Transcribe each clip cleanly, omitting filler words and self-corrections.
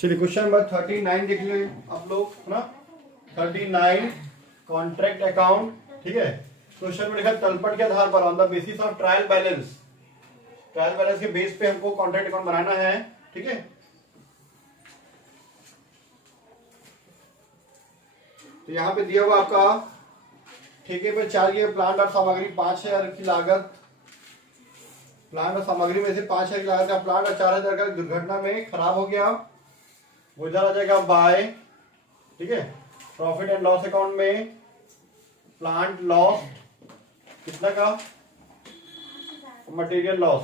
चलिए question number 39 देख ले आप लोग, है ना। 39 कॉन्ट्रैक्ट अकाउंट, ठीक है। क्वेश्चन में लिखा तलपट के आधार पर on the basis of trial balance, trial balance के बेस पे हमको कॉन्ट्रैक्ट अकाउंट बनाना है, ठीक है। तो यहाँ पे दिया हुआ आपका ठेके पे चाहिए प्लांट और सामग्री 5,000 की लागत, प्लांट और सामग्री में से 5,000 की लागत का प्लांट और 4,000 का दुर्घटना में खराब हो गया, वो इधर आ जाएगा बाय, ठीक है। प्रॉफिट एंड लॉस अकाउंट में प्लांट लॉस कितना का, मटेरियल लॉस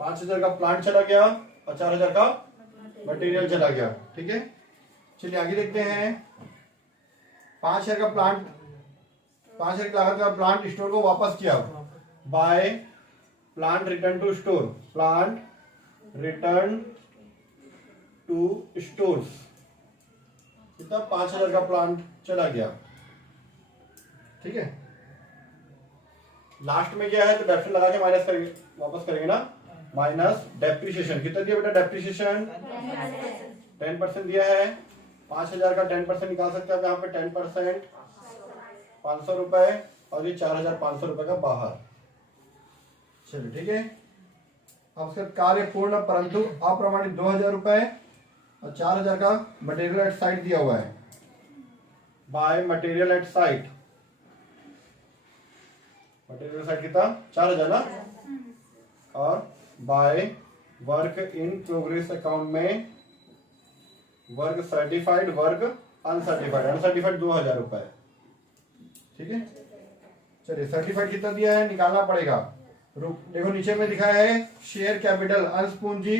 5,000 का प्लांट चला गया और 4,000 का मटेरियल चला गया, ठीक है। चलिए आगे देखते हैं। 5,000 का प्लांट, 5,000 की लागत का प्लांट स्टोर को वापस किया, by plant return to store, plant return to stores, कितना 5,000 का प्लांट चला गया, ठीक है। लास्ट में क्या है तो डेप्रिसिएशन लगा के माइनस करेंगे, वापस करेंगे ना, माइनस डेप्रिसिएशन, कितना दिया बेटा डेप्रिसिएशन 10% दिया है। 5,000 का 10% निकाल सकते हैं आप यहाँ पे 10%, 500 रुपए, और ये 4,500 रुपए का बाहर। चलिए ठीक है। अब उसका कार्य पूर्ण परंतु अप्रमाणित 2,000 रुपए और 4,000 का मटेरियल एट साइट दिया हुआ है, by material at site, material site कितना 4,000 ना, और by work in progress account में work certified, work uncertified, uncertified 2,000 रुपए, ठीक है। चलिए सर्टिफाइड कितना दिया है निकालना पड़ेगा। देखो नीचे में दिखा है शेयर कैपिटल, अंश पूंजी,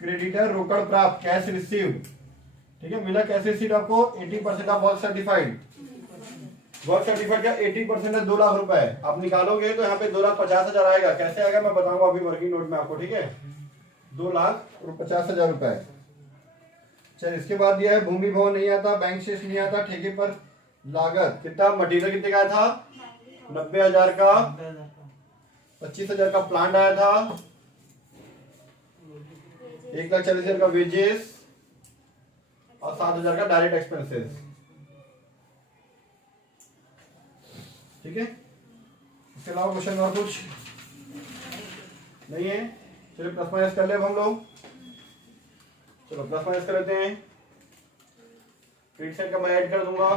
क्रेडिटर, रोकड़ प्राप्त, कैश रिसीव, ठीक है। मिला कैश रिसीव आपको 80% of work certified, work certified का 80% है 2 लाख रुपए, आप निकालोगे तो यहाँ पे 2,50,000 आएगा। कैसे आएगा मैं बताऊंगा अभी वर्किंग नोट में आपको, ठीक है। 2,50,000 रुपए। चलिए इसके बाद दिया है भूमि भवन नहीं आता, बैंक शेष नहीं आता, ठेके पर लागत कितना, मटेरियल कितने का आया था 90,000 का, 25,000 का प्लांट आया था, 1,40,000 का वेजेस और 7,000 का डायरेक्ट एक्सपेंसेस, ठीक है। इसके अलावा क्वेश्चन और कुछ नहीं है। चलिए प्लस माइनस कर ले अब हम लोग, चलो प्लस माइनस कर लेते हैं। क्रेडिट साइड का मैं ऐड कर दूंगा,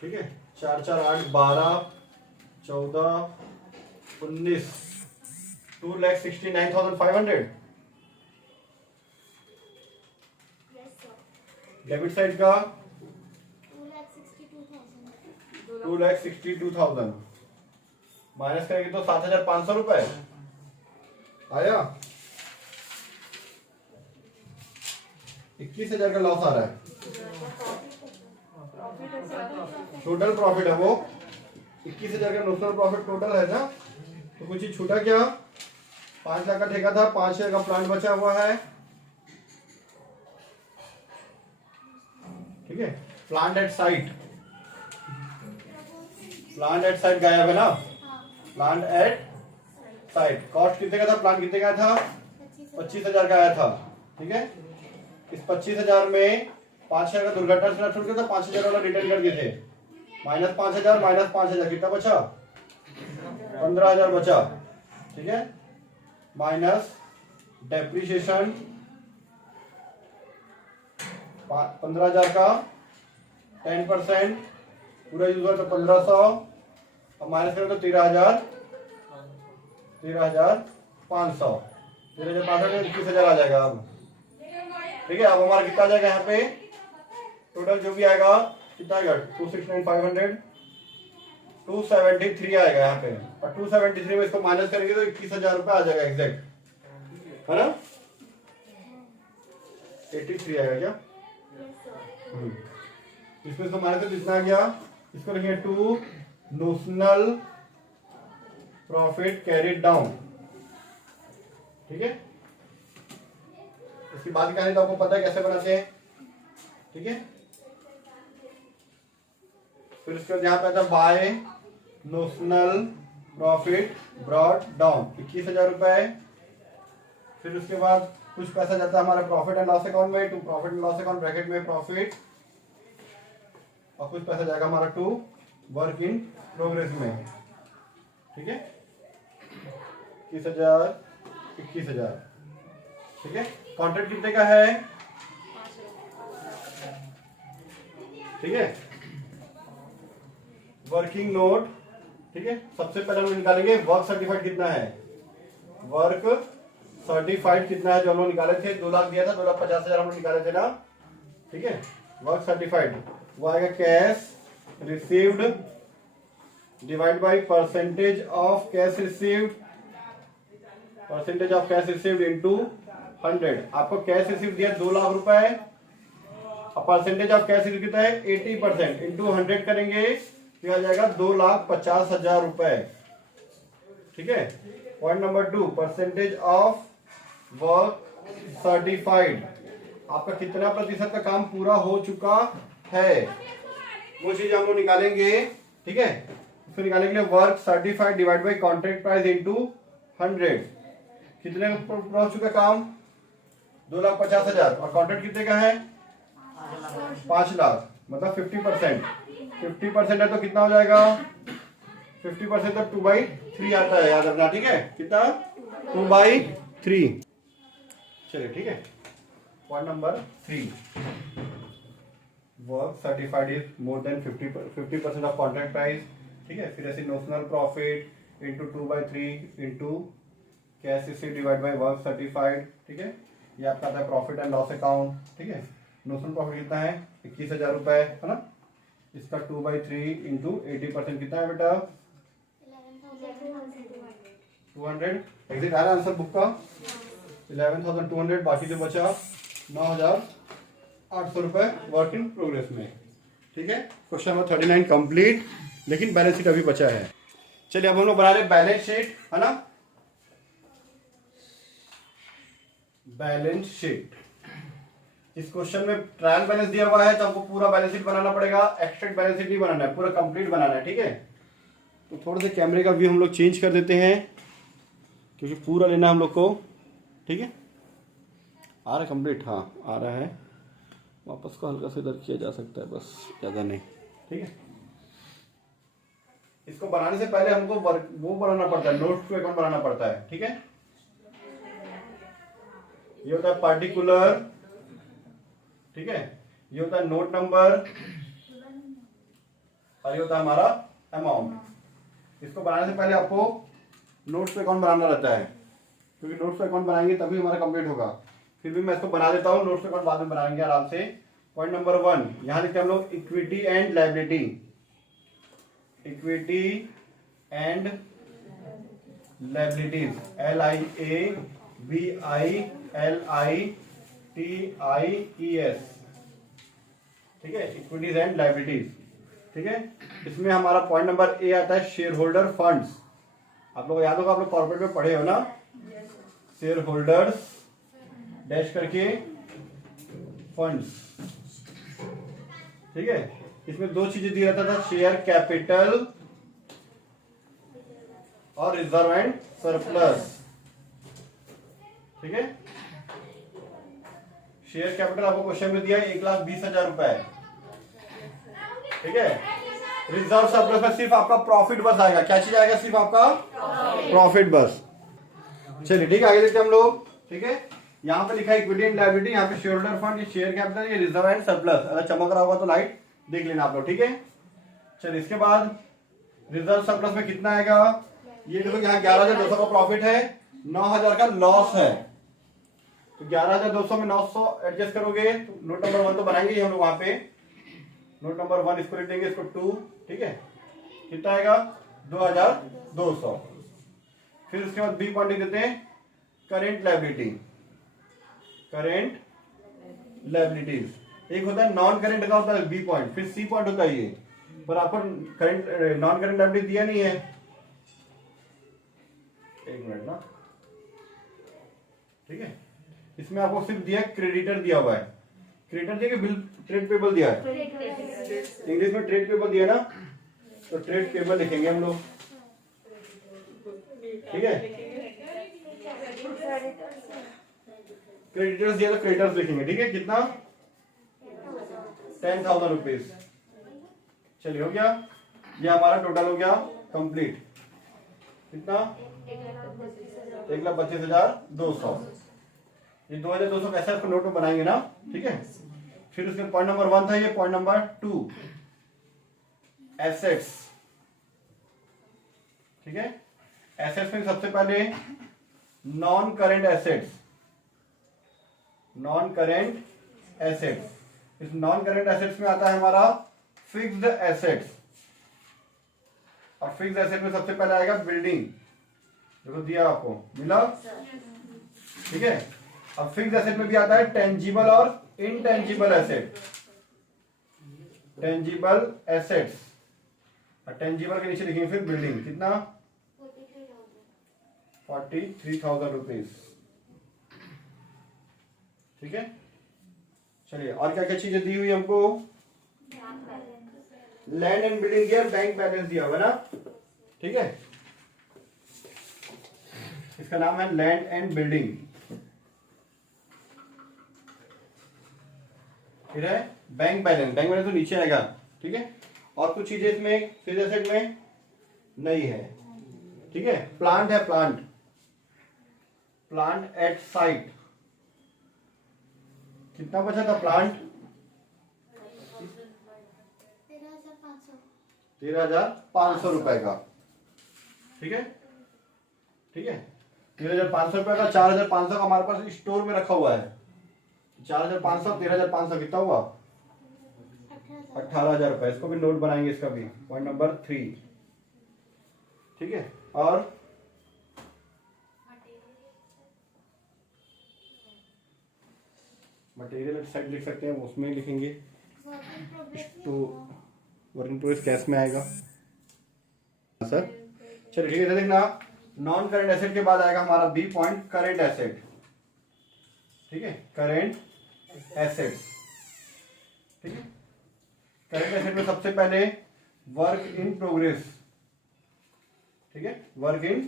ठीक है। 4 4 8 12 14 19 2,69,500। डेबिट साइड का 2,62,000, माइनस करेंगे तो 7,500 रुपए आया। 21,000 का लॉस आ रहा है, टोटल प्रॉफिट है वो 21,000 का नोशनल प्रॉफिट टोटल है ना। तो कुछ ही छूटा क्या, 5 लाख का ठेका था, 5,000 का प्लांट बचा हुआ है, ठीक है। Plant at site, plant at site गायब है ना, प्लांट एट साइट कॉस्ट कितने का था, प्लांट कितने का था 25,000 का आया था, ठीक है। इस 25,000 में 5,000 का दुर्घटना से छूट गया था, 5,000 वाला रिटर्न कर दिए थे, माइनस 5,000 कितना बचा 15,000 बचा, ठीक है। माइनस डेप्रिसिएशन 15,000 का 10% पूरा यूज हुआ तो 1,500, और माइनस करें तो 13,500 21,000 आ जाएगा अब, ठीक है। अब हमारा कितना आ जाएगा यहाँ पे टोटल जो भी आएगा कितना आएगा 269,500, 273 आएगा यहाँ पे, और 273 में इसको माइनस करेंगे तो 21,000 रुपए आ जाएगा एग्जैक्ट, है ना। 83 आएगा क्या, इसमें इसको माइनस कितना आ गया, इसको लिखेंगे to notional profit carried down, ठीक है। इसकी बात कहानी तो आपको पता है कैसे बनाते हैं, ठीक है। फिर उसके बाद यहाँ पे आता by notional profit brought down 21,000 रुपए। फिर उसके बाद कुछ पैसा जाता है हमारा प्रॉफिट एंड लॉस अकाउंट में, to profit and loss account bracket में प्रॉफिट, और कुछ पैसा जाएगा हमारा टू वर्क इन प्रोग्रेस में। ठीक है, 21,000 21,000। ठीक है, कॉन्ट्रैक्ट कितने का है? ठीक है, वर्किंग नोट। ठीक है, सबसे पहले हम निकालेंगे वर्क सर्टिफाइड कितना है। वर्क सर्टिफाइड कितना है जो हम लोग निकाले थे, 2 लाख दिया था, 2,50,000 हम लोग निकाले थे ना। ठीक है, वर्क सर्टिफाइड वो आएगा cash received divide by percentage of cash received, percentage of cash received into 100। आपको कैश रिसीव्ड दिया 2 लाख रुपए, और परसेंटेज ऑफ कैश रिसीव्ड कितना है 80%, इनटू 100 करेंगे तो आ जाएगा 2,50,000 रुपए। ठीक है, point number 2, percentage of work certified, आपका कितना प्रतिशत का काम पूरा हो चुका है वो चीज हम लोग निकालेंगे। ठीक है, उसको निकालने के लिए work certified divide by contract price into 100, कितने का पूरा हो चुका काम 2,50,000, और कॉन्ट्रैक्ट कितने का है 5 लाख, मतलब 50%। 50% है तो कितना हो जाएगा 50% तो 2/3 आता है, याद रखना। ठीक है, कितना 2/3। चलिए ठीक है, point number 3, work certified is more than 50% of contract price. ठीक है, फिर ऐसे notional profit into 2/3 into cash received divide by work certified. ठीक है, ये आपका आता है प्रॉफिट एंड लॉस अकाउंट। ठीक है, नोशनल प्रॉफिट कितना है 21,000 रुपए है ना, इसका 2/3 इंटू 80% कितना है बेटा 200। एग्जिट आ रहा है आंसर बुक का 11,200, बाकी जो बचा 9,800 रुपए वर्क इन प्रोग्रेस में। ठीक है, क्वेश्चन नंबर 39 कंप्लीट, लेकिन बैलेंस शीट अभी बचा है। चलिए अब हम लोग बना रहे बैलेंस शीट, है ना। बैलेंस शीट, इस क्वेश्चन में ट्रायल बैलेंस दिया हुआ है तो आपको पूरा बैलेंस शीट बनाना पड़ेगा, एक्सट्रैक्ट बैलेंस शीट नहीं बनाना है, पूरा कंप्लीट बनाना है। ठीक है, तो थोड़ा सा कैमरे का व्यू हम लोग चेंज कर देते हैं क्योंकि पूरा लेना हम लोग को। ठीक है, आ रहा है कंप्लीट, हाँ आ रहा है, वापस को हल्का से इधर किया जा सकता है, बस ज़्यादा नहीं। ठीक है, इसको बनाने से पहले हमको वो बनाना पड़ता है, नोट्स टू अकाउंट बनाना पड़ता है। ठीक है, ये होता है पार्टिकुलर। ठीक है, ये होता है नोट नंबर, और ये होता है हमारा अमाउंट। इसको बनाने से पहले आपको नोट्स पे अकाउंट बनाना रहता है, क्योंकि नोट्स पे अकाउंट बनाएंगे तभी हमारा कंप्लीट होगा। फिर भी मैं इसको बना देता हूँ, नोट्स पे अकाउंट बाद में बनाएंगे आराम से। पॉइंट नंबर 1, यहां लिखते हैं हम लोग equity and liability. Equity and liabilities, LIABILITIES। ठीक है, इक्विटीज एंड लायबिलिटीज। ठीक है, इसमें हमारा पॉइंट नंबर ए आता है शेयर होल्डर फंड्स। आप लोग याद होगा, आप लोग कॉर्पोरेट में पढ़े हो ना, शेयर होल्डर्स डैश करके फंड्स। ठीक है, इसमें 2 चीजें दिया रहता था, शेयर कैपिटल और रिजर्व एंड सरप्लस। ठीक है, शेयर कैपिटल आपको क्वेश्चन में दिया है 1,20,000 रुपए। ठीक है, रिजर्व सरप्लस में सिर्फ आपका प्रॉफिट बस आएगा। क्या चीज आएगा, सिर्फ आपका प्रॉफिट बस। चलिए ठीक है, आगे देखते हैं हम लोग। ठीक है, यहाँ पे लिखा है इक्विटी एंड लायबिलिटी, यहाँ पे शेयर होल्डर फंड, ये शेयर कैपिटल, ये रिजर्व एंड सरप्लस। अगर चमक रहा होगा तो लाइट देख लेना आप लोग। ठीक है, चलिए इसके बाद रिजर्व सरप्लस में कितना आएगा, ये देखो यहाँ 11,200 का प्रॉफिट है, 9,000 का लॉस है, तो 11,200 में 900 एडजस्ट करोगे तो नोट नंबर 1 तो बनाएंगे हम लोग वहां पे। नोट नंबर 1 इसको लिख देंगे, इसको 2। ठीक है, कितना आएगा 2,200। फिर उसके बाद बी पॉइंट लिख देते हैं करेंट लायबिलिटी। करेंट लायबिलिटीज, एक होता है नॉन करेंट का होता है बी पॉइंट, फिर सी पॉइंट होता है ये, पर आपको करेंट नॉन करेंट लायबिलिटी दिया नहीं है। एक मिनट ना। ठीक है, इसमें आपको सिर्फ दिया क्रेडिटर दिया हुआ है, क्रेडिटर दिया कि बिल ट्रेड पेबल दिया है, इंग्लिश में ट्रेड पेबल दिया ना, तो ट्रेड पेबल लिखेंगे हम लोग। ठीक है, क्रेडिटर्स दिया तो क्रेडिटर्स लिखेंगे, ठीक है, कितना 10,000 रुपीज। चलिए हो गया, ये हमारा टोटल हो गया कंप्लीट, कितना 1,25,200। ये 2,200 कैसे आपको नोट में बनाएंगे ना, ठीक है। फिर उसके पॉइंट नंबर 1 था, ये पॉइंट नंबर 2 एसेट्स, ठीक है। एसेट्स में सबसे पहले non current assets, non current assets. इस नॉन करेंट एसेट्स में आता है हमारा फिक्स्ड एसेट्स, और फिक्स्ड एसेट में सबसे पहले आएगा बिल्डिंग, देखो दिया आपको मिला, ठीक है। अब फिक्स्ड एसेट में भी आता है टेंजिबल और इनटेंजिबल एसेट, टेंजिबल एसेट्स, और टेंजिबल के नीचे लिखेंगे फिर बिल्डिंग, कितना 43,000 रुपीज, ठीक है। चलिए और क्या क्या चीजें दी हुई हमको, land and building gear, bank balance दिया हुआ ना, ठीक है। इसका नाम है लैंड एंड बिल्डिंग। फिर है बैंक बैलेंस, बैंक बैलेंस तो नीचे आएगा, ठीक है। और कुछ चीजें इसमें फिक्स्ड एसेट में नहीं है, ठीक है। प्लांट है, प्लांट, प्लांट एट साइट, कितना बचा था प्लांट, 13,500 रुपए का, ठीक है, ठीक है। 13,500 रुपए का, 4,500 का हमारे पास स्टोर में रखा हुआ है। 4,500, 13,500 कितना हुआ 18,000 रुपए। इसको भी नोट बनाएंगे, इसका भी पॉइंट नंबर 3, ठीक है। और मटेरियल साइड लिख सकते हैं, उसमें लिखेंगे तो वर्किंग प्रोग्रेस कैश में आएगा सर। चलिए ठीक है, देखना नॉन करेंट एसेट के बाद आएगा हमारा बी पॉइंट, करेंट एसेट, ठीक है, करेंट एसेट्स, ठीक है। करेंट एसेट में सबसे पहले वर्क इन प्रोग्रेस, ठीक है, वर्क इन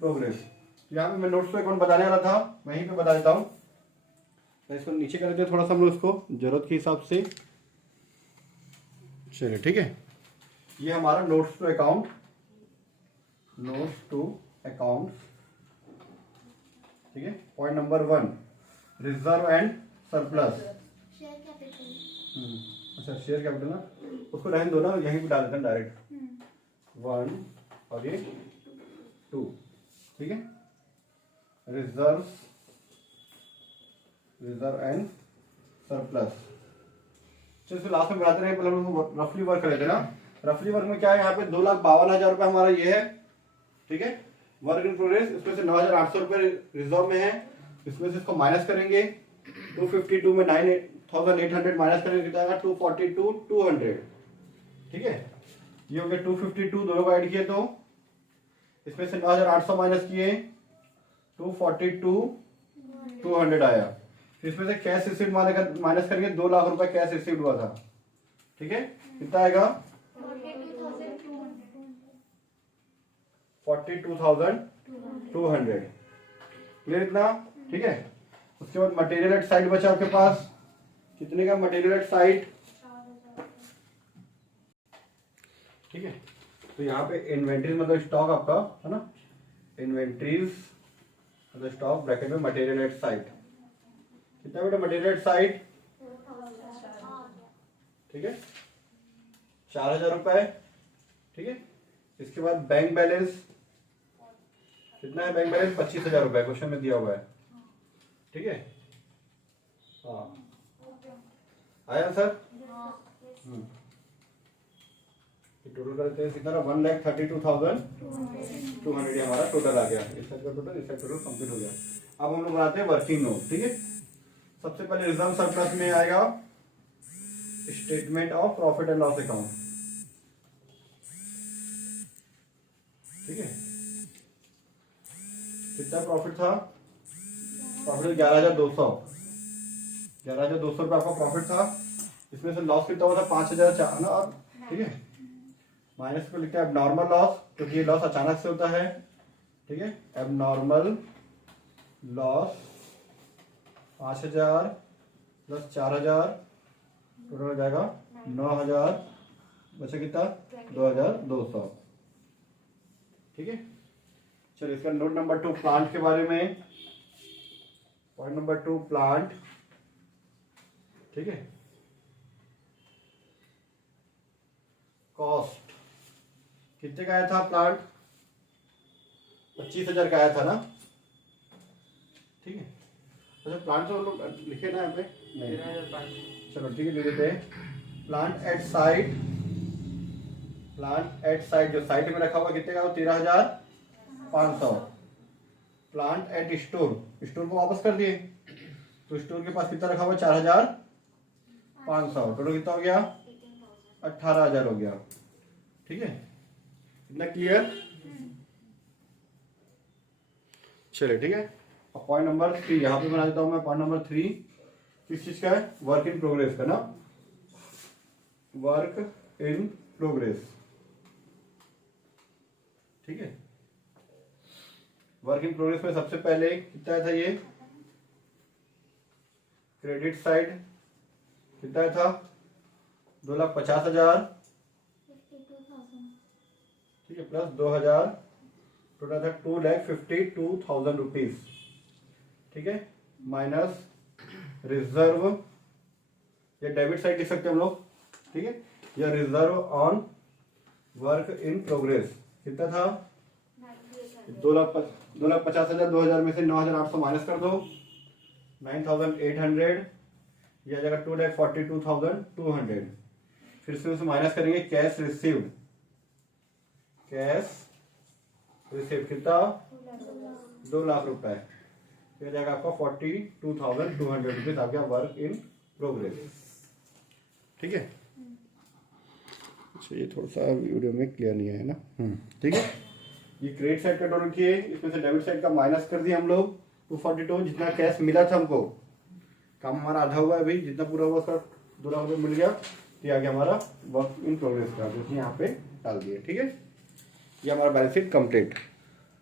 प्रोग्रेस। यहाँ पे मैं नोट्स पे अकाउंट बताने वाला था, वहीं पे बता देता हूँ, तो इसको नीचे कर देते हैं थोड़ा सा हम लोग इसको जरूरत के हिसाब से। चलिए ठीक है, ये हमारा notes to account, notes to account, ठीक है। Point number 1 reserve and surplus, अच्छा शेयर कैपिटल ना, उसको रहने दो ना, यहीं पे डाल देते हैं डायरेक्ट, 1 और ये 2, ठीक है। रिजर्व एंड सरप्लस, चलिए लास्ट में बनाते रहे, पहले हम लोग रफली वर्क कर लेते हैं ना। रफली वर्क में क्या है, यहाँ पे 2,52,000 रुपये हमारा ये है, ठीक है, वर्क इन प्रोग्रेस। इसमें से 9,800 रुपये रिजर्व में है, इसमें से इसको माइनस करेंगे, 252 में 9,800 माइनस करेंगे, कितना आएगा 242,200, ठीक है। ये हो गया 252, दोनों को ऐड किए तो इसमें से 9,800 माइनस किए 242,200 आया। इसमें से कैश रिसीव्ड माइनस करेंगे, 2 लाख रुपए कैश रिसीव्ड हुआ था, ठीक है, कितना आएगा 42,200, क्लियर इतना, ठीक है। उसके बाद मटेरियल एट साइट बचा आपके पास, कितने का मटेरियल एट साइट, ठीक है। तो यहाँ पे इन्वेंट्रीज मतलब स्टॉक आपका है ना, इन्वेंट्रीज मतलब स्टॉक ब्रैकेट में मटेरियल एट साइट, कितना बेटा मटेरियल एट साइट, ठीक है, 4,000 रुपए, ठीक है। इसके बाद बैंक बैलेंस कितना है, बैंक बैलेंस 25,000 रुपए क्वेश्चन में दिया हुआ है, ठीक है। हाँ आया सर, टोटल करते हैं कितना, 1,32,200 हमारा टोटल आ गया। इस साइड का टोटल, इस साइड टोटल कंप्लीट हो गया। अब हम लोग बनाते हैं वर्किंग नोट, ठीक है। सबसे पहले रिजर्व सरप्लस में आएगा statement of profit and loss account, ठीक है। कितना प्रॉफिट था, प्रॉफिट 11,200 रुपए आपका प्रॉफिट था। इसमें से लॉस कितना हुआ था 5,000 ना, ठीक है। माइनस पे लिखते हैं अब नॉर्मल लॉस, क्योंकि ये लॉस अचानक से होता है, ठीक है। एबनॉर्मल लॉस 5000 प्लस 4000 टोटल हो जाएगा 9000, बचा कितना 2200। ठीक है। चलिए इसका नोट नंबर 2 प्लांट के बारे में। Point number 2 plant. ठीक है। कॉस्ट कितने का आया था प्लांट? 25,000 का आया था ना। ठीक है। अच्छा प्लांट तो लोग लिखे ना यहाँ पे नहीं, चलो ठीक है लिख देते हैं। Plant at site, plant at site जो साइट में रखा हुआ कितने का? 13,500। प्लांट एट स्टोर, स्टोर को वापस कर दिए तो स्टोर के पास कितना रखा हुआ? 4,500। टोटल कितना हो गया? 18,000 हो गया। ठीक है। इतना क्लियर? चलिए ठीक है। अब पॉइंट नंबर 3 यहाँ पे बना देता हूं मैं। पॉइंट नंबर 3 किस चीज का है? वर्क इन प्रोग्रेस का ना। Work in progress. ठीक है। वर्क इन प्रोग्रेस में सबसे पहले कितना था? ये क्रेडिट साइड कितना था? 2,50,000। ठीक है। प्लस 2,000, टोटल था 2,52,000 रुपीज। ठीक है। माइनस रिजर्व, या डेबिट साइड लिख सकते हैं हम लोग। ठीक है। या reserve on work in progress कितना था? 2,50,000। 2,000 में से 9,800 माइनस कर दो, 9,800। यह जगह 2,42,200। फिर से उसे माइनस करेंगे कैश रिसीव्ड। कैश रिसीव्ड कितना? 2 लाख रुपए। फिर जाएगा आपका 42,200 रुपीज आ गया वर्क इन प्रोग्रेस। ठीक है। अच्छा ये थोड़ा सा वीडियो में क्लियर नहीं है ना। ठीक है। ये क्रेडिट साइड का टोटल किए, इसमें से डेबिट साइड का माइनस कर दिया हम लोग 242। जितना कैश मिला था हमको, काम हमारा आधा हुआ है अभी, जितना पूरा हुआ उसका 2 लाख रुपये मिल गया। ये आ गया हमारा वर्क इन प्रोग्रेस का, जो यहाँ पे डाल दिए। ठीक है। ये हमारा बैलेंस शीट कंप्लीट।